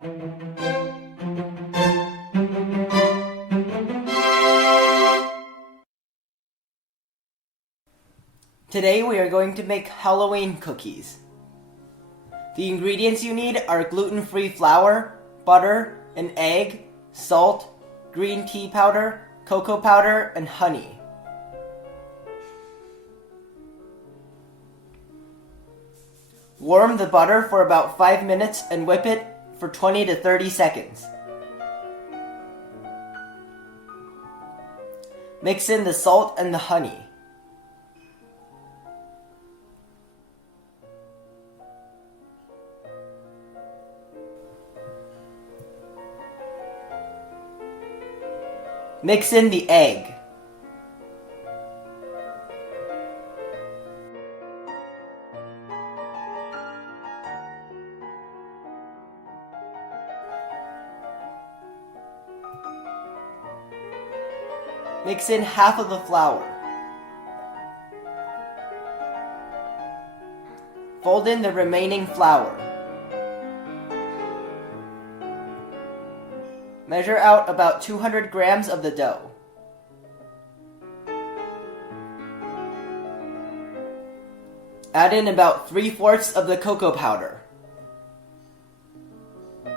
Today we are going to make Halloween cookies. The ingredients you need are gluten-free flour, butter, an egg, salt, green tea powder, cocoa powder, and honey. Warm the butter for about 5 minutes and whip it for 20 to 30 seconds. Mix in the salt and the honey. Mix in the egg. Mix in half of the flour. Fold in the remaining flour. Measure out about 200 grams of the dough. Add in about 3/4 of the cocoa powder.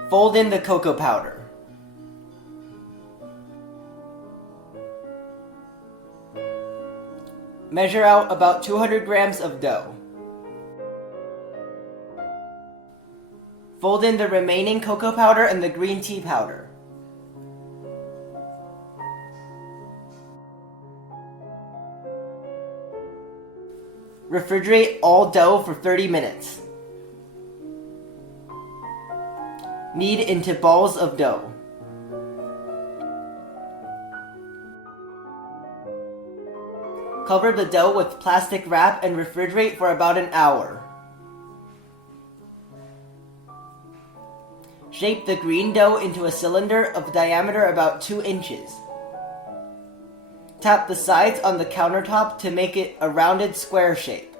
Fold in the cocoa powder. Measure out about 200 grams of dough. Fold in the remaining cocoa powder and the green tea powder. Refrigerate all dough for 30 minutes. Knead into balls of dough. Cover the dough with plastic wrap and refrigerate for about an hour. Shape the green dough into a cylinder of diameter about 2 inches. Tap the sides on the countertop to make it a rounded square shape.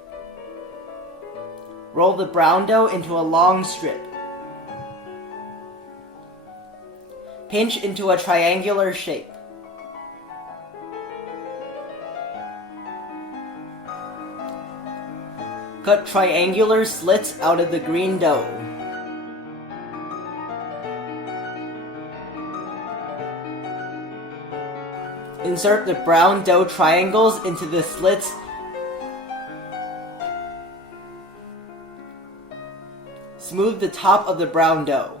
Roll the brown dough into a long strip. Pinch into a triangular shape. Cut triangular slits out of the green dough. Insert the brown dough triangles into the slits. Smooth the top of the brown dough.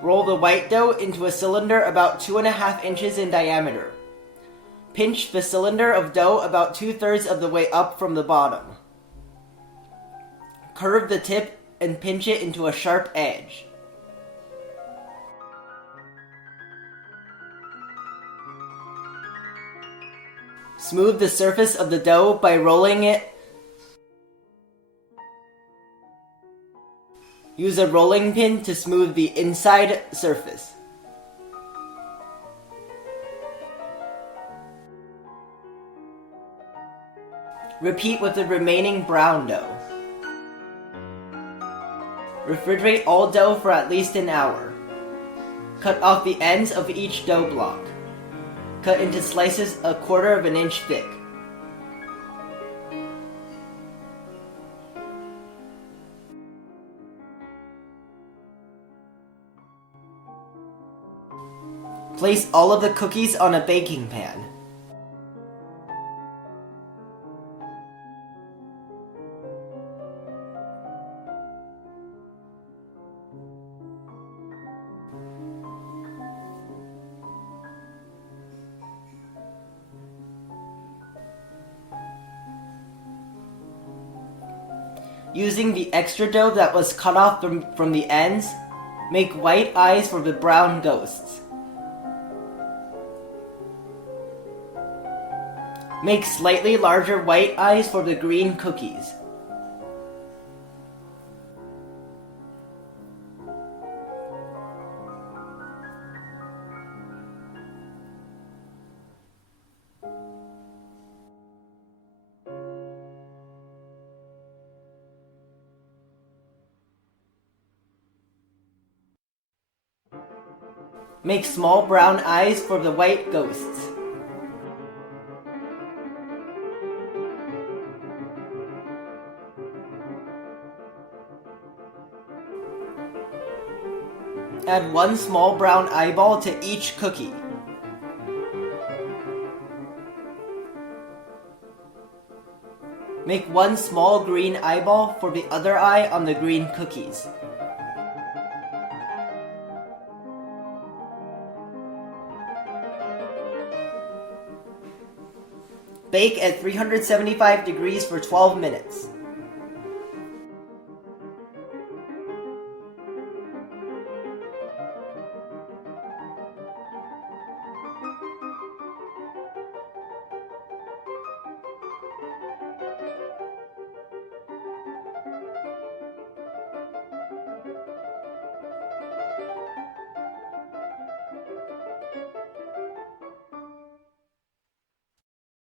Roll the white dough into a cylinder about 2.5 inches in diameter. Pinch the cylinder of dough about 2/3 of the way up from the bottom. Curve the tip and pinch it into a sharp edge. Smooth the surface of the dough by rolling it. Use a rolling pin to smooth the inside surface. Repeat with the remaining brown dough. Refrigerate all dough for at least an hour. Cut off the ends of each dough block. Cut into slices 1/4 inch thick. Place all of the cookies on a baking pan. Using the extra dough that was cut off from the ends, make white eyes for the brown ghosts. Make slightly larger white eyes for the green cookies. Make small brown eyes for the white ghosts. Add 1 small brown eyeball to each cookie. Make 1 small green eyeball for the other eye on the green cookies. Bake at 375 degrees for 12 minutes.